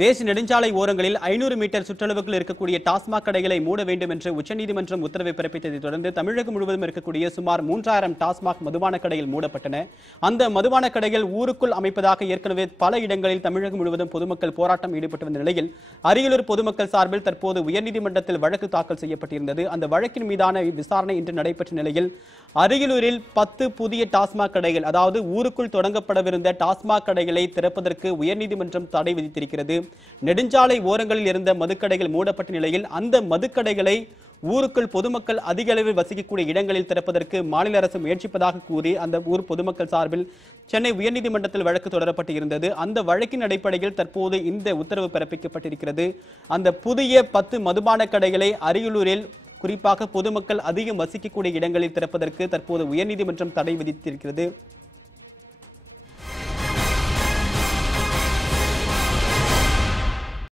தேசிய நெடுஞ்சாலை ஓரங்களில் 500 மீட்டர் சுற்றளவுக்குள் இருக்கக்கூடிய டாஸ்மாக் கடைகளை மூட வேண்டும் என்று உச்சநீதிமன்றம் உத்தரவை பிறப்பித்ததைத் தொடர்ந்து தமிழகம் முழுவதும் இருக்கக்கூடிய சுமார் 3000 டாஸ்மாக் மதுபான கடைகள் மூடப்பட்டன. அந்த மதுபான கடைகள் ஊருக்குள் அமைப்பதாக ஏற்கனவே பல இடங்களில் தமிழகம் முழுவதும் பொதுமக்கள் போராட்டம் ஈடுபட்டு வந்த நிலையில் அரியலூர் பொதுமக்கள் சார்பில் தற்போது உயர்நீதிமன்றத்தில் வழக்கு தாக்கல் செய்யப்பட்டிருந்தது. அந்த வழக்கின் மீதான விசாரணை இன்று நடைபெற்ற நிலையில் அரியலூரில் 10 புதிய டாஸ்மாக் கடைகள், அதாவது ஊருக்குள் தொடங்கப்படவிருந்த டாஸ்மாக் கடைகளை திறப்பதற்கு உயர்நீதிமன்றம் தடை விதித்திருக்கிறது. நெடுஞ்சாலை ஓரங்களில் இருந்த மதுக்கடைகள் மூடப்பட்ட நிலையில் அந்த மதுக்கடைகளை ஊருக்குள் பொதுமக்கள் அதிக அளவில் வசிக்கக்கூடிய இடங்களில் திறப்பதற்கு மாநில அரசு முயற்சிப்பதாக கூறி அந்த ஊர் பொதுமக்கள் சார்பில் சென்னை உயர்நீதிமன்றத்தில் வழக்கு தொடரப்பட்டு இருந்தது. அந்த வழக்கின் அடிப்படையில் தற்போது இந்த உத்தரவு பிறப்பிக்கப்பட்டிருக்கிறது. அந்த புதிய 10 மதுபான கடைகளை அரியலூரில் குறிப்பாக பொதுமக்கள் அதிகம் வசிக்கக்கூடிய இடங்களில் திறப்பதற்கு தற்போது உயர்நீதிமன்றம் தடை விதித்திருக்கிறது.